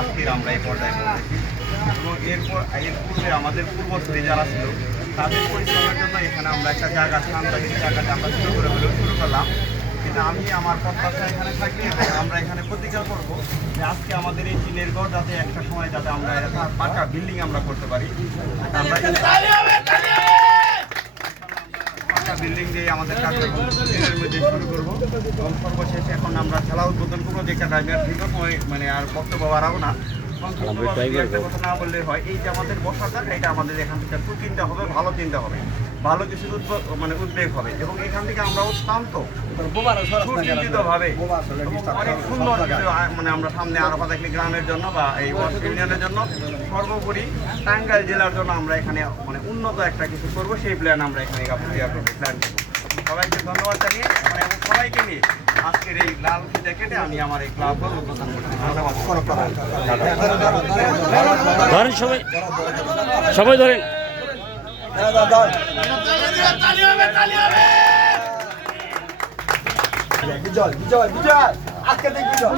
আজকের আমরা এই পর্যায়ে পৌঁছেছি। এবং এর পূর্বে আমাদের পূর্বসূরি যারা ছিল তাদের পরিশ্রমের জন্য এখানে আমরা একটা জায়গা সাংবাদিক জায়গাটা আমরা শুরু করলাম। কিন্তু আমি আমার প্রত্যাশা এখানে থাকি এবং আমরা এখানে প্রতিজ্ঞা করবো যে আজকে আমাদের এই টিনের ঘর যাতে একটা সময় যাতে আমরা পাকা বিল্ডিং আমরা করতে পারি। আমরা পাকা বিল্ডিং দিয়ে আমাদের কাজের মধ্যে শুরু করবো এবং সর্বশেষে এখন আমরা খেলা উদ্বোধন করবো, যেটা ড্রাইভার ঠিক মানে আর বক্তব্য বাড়াবো না। কথা না বললে হয়, এই যে আমাদের বসার জায়গা, এটা আমাদের এখান থেকে একটু চিন্তা হবে, ভালো চিন্তা হবে, ভালো কিছু উদ্বেগ হবে এবং এখান থেকে আমরা অত্যন্ত সুচিন্তিত ভাবে অনেক সুন্দর মানে আমরা সামনে আরো দেখলি গ্রামের জন্য বা এই ইউনিয়নের জন্য সর্বোপরি টাঙ্গাইল জেলার জন্য আমরা এখানে মানে উন্নত একটা কিছু করবো, সেই প্ল্যান আমরা এখানে প্ল্যান করবো। সবাইকে ধন্যবাদ জানিয়ে মানে এবং সবাইকে নিয়ে আজকের এই লাল ফিতা কেটে আমি আমার এই ক্লাব উদ্বোধন করছি। ধরেন সবাই ধরেন। বিজয় বিজয় বিজয় আজকে দেখ বিজয়।